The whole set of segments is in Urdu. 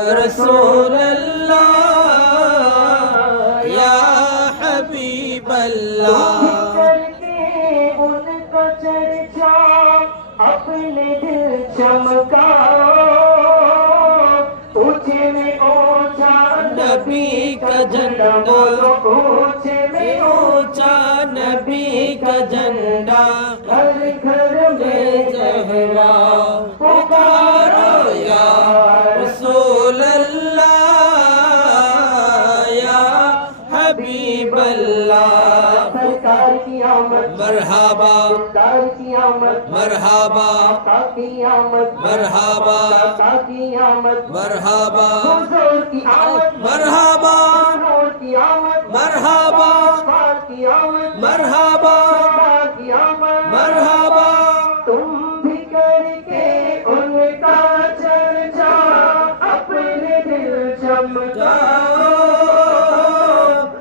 رسول اللہ یا حبیب اللہ کر کے ان کا چرچا اپنے دل چمکا اونچے میں اونچا نبی کا جھنڈا اونچے میں اونچا نبی کا جھنڈا گھر گھر میں زہرا پکارو یا رسول اللہ یا حبیب اللہ سرکار کی آمد مرحبا سرکار کی آمد مرحبا آقا کی آمد مرحبا آقا کی آمد مرحبا حضور کی آمد مرحبا حضور کی آمد مرحبا سرکار کی آمد مرحبا سرکار کی آمد مرحبا تم بھی کر کے ان کا چرچا اپنے دل چمکا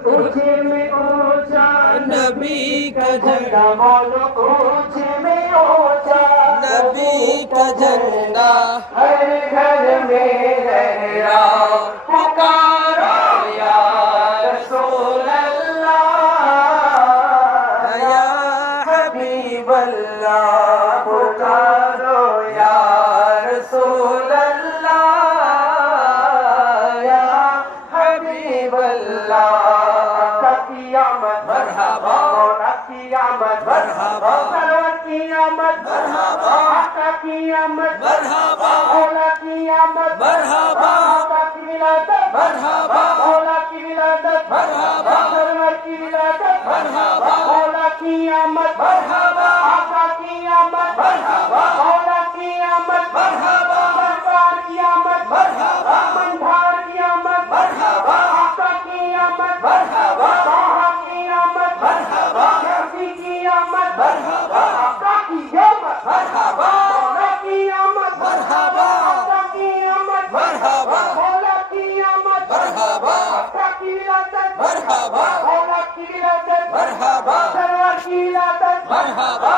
اونچے میں اونچا نبی کا جھنڈا بولو اونچے میں اونچا نبی کا جھنڈا ہر گھر میں لہرا پکارو یا رسول اللہ یا حبیب اللہ پکارو یا رسول اللہ یا حبیب اللہ آقا کی آمد مرحبا مولا کی آمد مرحبا سرور کی آمد مرحبا آقا کی آمد مرحبا مولا کی آمد مرحبا آقا کی ولادت مرحبا مولا کی ولادت مرحبا سرور کی ولادت مرحبا مولا کی آمد مرحبا آقا کی آمد مرحبا مولا کی آمد مرحبا سرکار کی آمد مرحبا منظار کی آمد مرحبا آقا کی آمد مرحبا طه کی آمد مرحبا شفیع کی آمد مرحبا آقا کی آمد مرحبا مولا کی آمد مرحبا آقا کی آمد مرحبا مولا کی آمد مرحبا آقا کی ولادت مرحبا مولا کی ولادت مرحبا سرور کی ولادت مرحبا